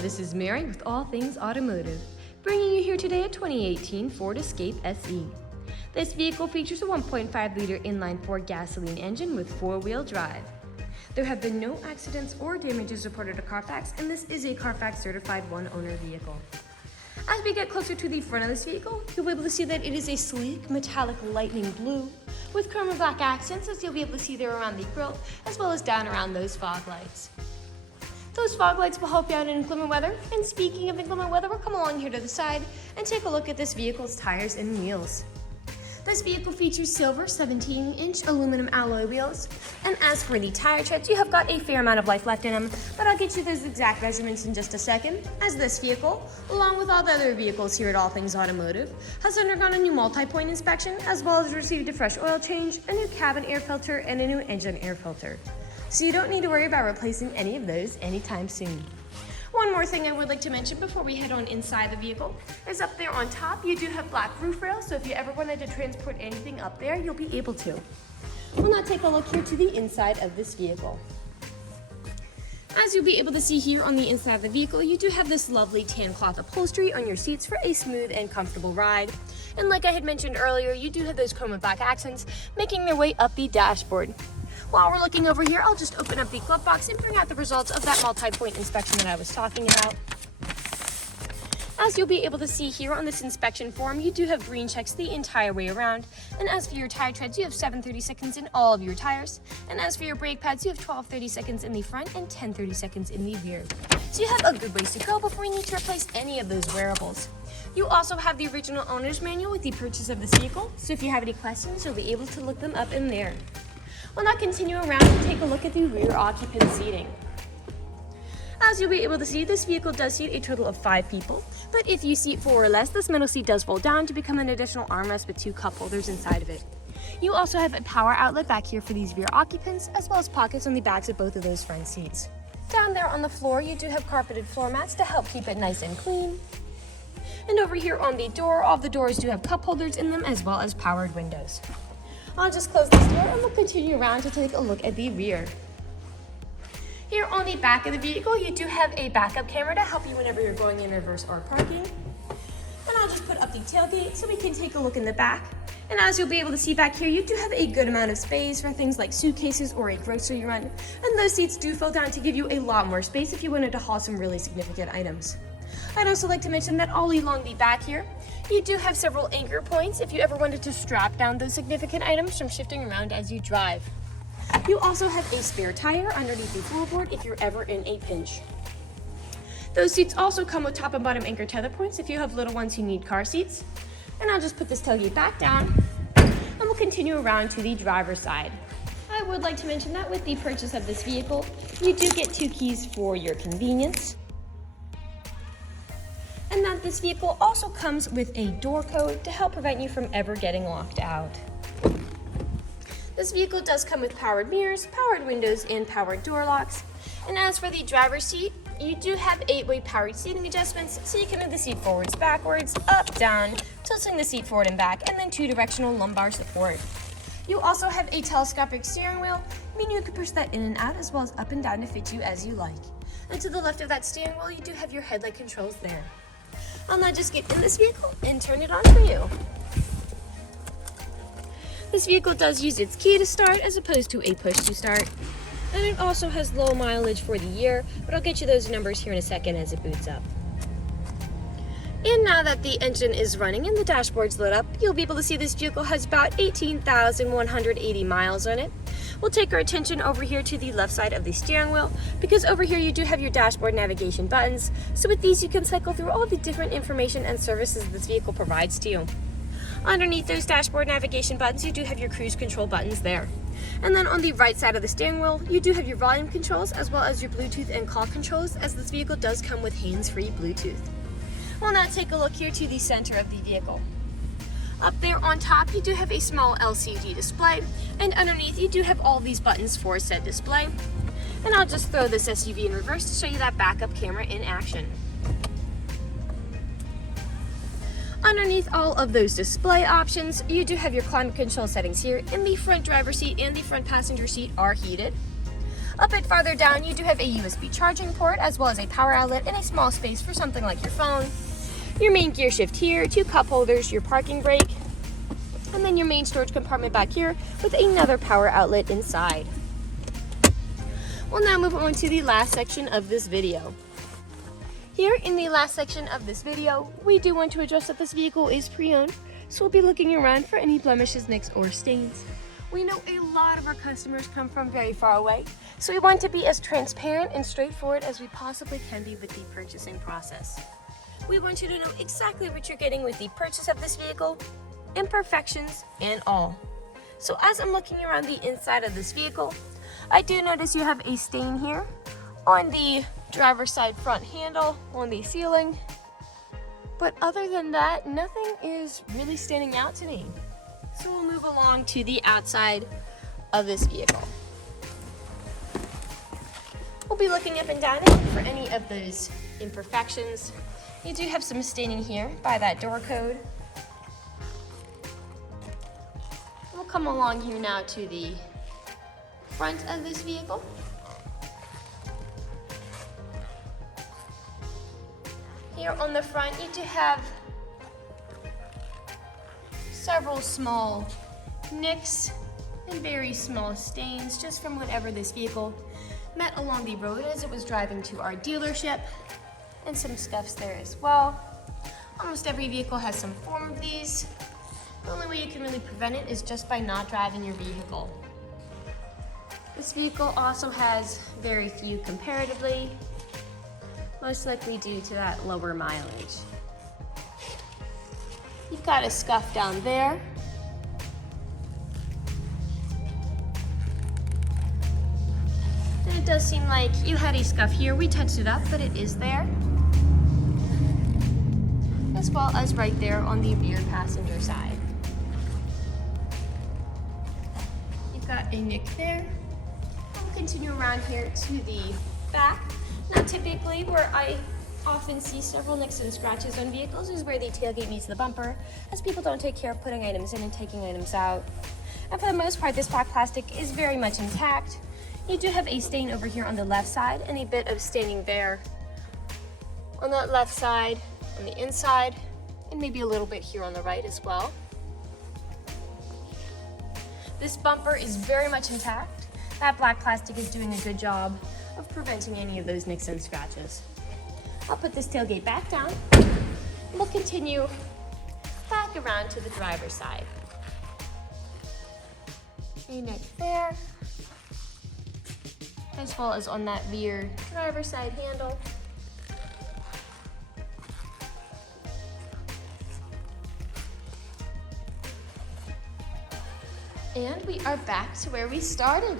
this is Mary with All Things Automotive, bringing you here today a 2018 Ford Escape SE. This vehicle features a 1.5-liter inline-4 gasoline engine with four-wheel drive. There have been no accidents or damages reported to CARFAX, and this is a CARFAX certified one-owner vehicle. As we get closer to the front of this vehicle, you'll be able to see that it is a sleek metallic lightning blue with chrome and black accents, as you'll be able to see there around the grille, as well as down around those fog lights. Those fog lights will help you out in inclement weather, and speaking of inclement weather, we'll come along here to the side and take a look at this vehicle's tires and wheels. This vehicle features silver 17-inch aluminum alloy wheels, and as for the tire treads, you have got a fair amount of life left in them, but I'll get you those exact measurements in just a second, as this vehicle, along with all the other vehicles here at All Things Automotive, has undergone a new multi-point inspection, as well as received a fresh oil change, a new cabin air filter, and a new engine air filter. So you don't need to worry about replacing any of those anytime soon. One more thing I would like to mention before we head on inside the vehicle is up there on top, you do have black roof rails, so if you ever wanted to transport anything up there, you'll be able to. We'll now take a look here to the inside of this vehicle. As you'll be able to see here on the inside of the vehicle, you do have this lovely tan cloth upholstery on your seats for a smooth and comfortable ride. And like I had mentioned earlier, you do have those chrome and black accents making their way up the dashboard. While we're looking over here, I'll just open up the glove box and bring out the results of that multi-point inspection that I was talking about. As you'll be able to see here on this inspection form, you do have green checks the entire way around. And as for your tire treads, you have 7 30-seconds in all of your tires. And as for your brake pads, you have 12 30-seconds in the front and 10 30-seconds in the rear. So you have a good ways to go before you need to replace any of those wearables. You also have the original owner's manual with the purchase of this vehicle, so if you have any questions, you'll be able to look them up in there. We'll now continue around and take a look at the rear occupant seating. As you'll be able to see, this vehicle does seat a total of 5 people, but if you seat 4 or less, this middle seat does fold down to become an additional armrest with 2 cup holders inside of it. You also have a power outlet back here for these rear occupants, as well as pockets on the backs of both of those front seats. Down there on the floor, you do have carpeted floor mats to help keep it nice and clean. And over here on the door, all the doors do have cup holders in them, as well as powered windows. I'll just close this door and we'll continue around to take a look at the rear. Here on the back of the vehicle, you do have a backup camera to help you whenever you're going in reverse or parking. And I'll just put up the tailgate so we can take a look in the back. And as you'll be able to see back here, you do have a good amount of space for things like suitcases or a grocery run. And those seats do fold down to give you a lot more space if you wanted to haul some really significant items. I'd also like to mention that all along the back here, you do have several anchor points if you ever wanted to strap down those significant items from shifting around as you drive. You also have a spare tire underneath the floorboard if you're ever in a pinch. Those seats also come with top and bottom anchor tether points if you have little ones who need car seats. And I'll just put this tailgate back down and we'll continue around to the driver's side. I would like to mention that with the purchase of this vehicle, you do get 2 keys for your convenience. And that this vehicle also comes with a door code to help prevent you from ever getting locked out. This vehicle does come with powered mirrors, powered windows, and powered door locks. And as for the driver's seat, you do have 8-way powered seating adjustments, so you can move the seat forwards, backwards, up, down, tilting the seat forward and back, and then 2-directional lumbar support. You also have a telescopic steering wheel, meaning you can push that in and out as well as up and down to fit you as you like. And to the left of that steering wheel, you do have your headlight controls there. I'll now just get in this vehicle and turn it on for you. This vehicle does use its key to start as opposed to a push to start. And it also has low mileage for the year, but I'll get you those numbers here in a second as it boots up. And now that the engine is running and the dashboard's lit up, you'll be able to see this vehicle has about 18,180 miles on it. We'll take our attention over here to the left side of the steering wheel, because over here you do have your dashboard navigation buttons. So with these you can cycle through all the different information and services this vehicle provides to you. Underneath those dashboard navigation buttons, you do have your cruise control buttons there. And then on the right side of the steering wheel, you do have your volume controls as well as your Bluetooth and call controls, as this vehicle does come with hands-free Bluetooth. We'll now take a look here to the center of the vehicle. Up there on top, you do have a small LCD display, and underneath you do have all these buttons for said display. And I'll just throw this SUV in reverse to show you that backup camera in action. Underneath all of those display options, you do have your climate control settings here, and the front driver's seat and the front passenger seat are heated. A bit farther down, you do have a USB charging port as well as a power outlet and a small space for something like your phone. Your main gear shift here, 2 cup holders, your parking brake, and then your main storage compartment back here with another power outlet inside. We'll now move on to the last section of this video. Here in the last section of this video, we do want to address that this vehicle is pre-owned, so we'll be looking around for any blemishes, nicks, or stains. We know a lot of our customers come from very far away, so we want to be as transparent and straightforward as we possibly can be with the purchasing process. We want you to know exactly what you're getting with the purchase of this vehicle, imperfections and all. So as I'm looking around the inside of this vehicle, I do notice you have a stain here on the driver's side front handle, on the ceiling. But other than that, nothing is really standing out to me. So we'll move along to the outside of this vehicle. We'll be looking up and down for any of those imperfections. You do have some staining here by that door code. We'll come along here now to the front of this vehicle. Here on the front, you do have several small nicks and very small stains just from whatever this vehicle met along the road as it was driving to our dealership, and some scuffs there as well. Almost every vehicle has some form of these. The only way you can really prevent it is just by not driving your vehicle. This vehicle also has very few comparatively, most likely due to that lower mileage. You've got a scuff down there. And it does seem like you had a scuff here. We touched it up, but it is there. As well as right there on the rear passenger side. You've got a nick there. We'll continue around here to the back. Now typically where I often see several nicks and scratches on vehicles is where the tailgate meets the bumper, as people don't take care of putting items in and taking items out. And for the most part, this black plastic is very much intact. You do have a stain over here on the left side and a bit of staining there on that left side, on the inside, and maybe a little bit here on the right as well. This bumper is very much intact. That black plastic is doing a good job of preventing any of those nicks and scratches. I'll put this tailgate back down. We'll continue back around to the driver's side. A nick there, as well as on that rear driver's side handle. And we are back to where we started.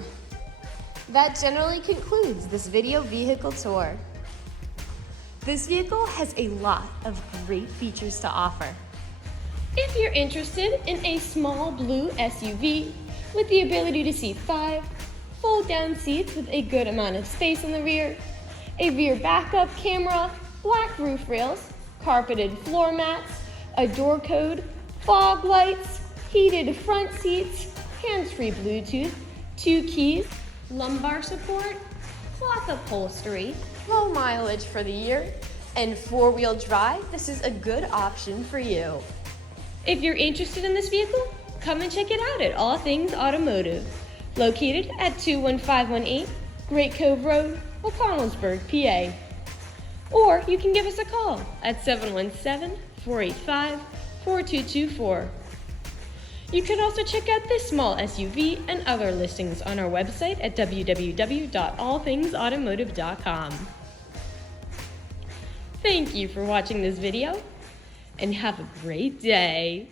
That generally concludes this video vehicle tour. This vehicle has a lot of great features to offer. If you're interested in a small blue SUV with the ability to seat 5, fold-down seats with a good amount of space in the rear, a rear backup camera, black roof rails, carpeted floor mats, a door code, fog lights, heated front seats, hands-free Bluetooth, 2 keys, lumbar support, cloth upholstery, low mileage for the year, and 4-wheel drive, this is a good option for you. If you're interested in this vehicle, come and check it out at All Things Automotive, located at 21518 Great Cove Road, McConnellsburg, PA. Or you can give us a call at 717-485-4224. You can also check out this small SUV and other listings on our website at www.allthingsautomotive.com. Thank you for watching this video, and have a great day.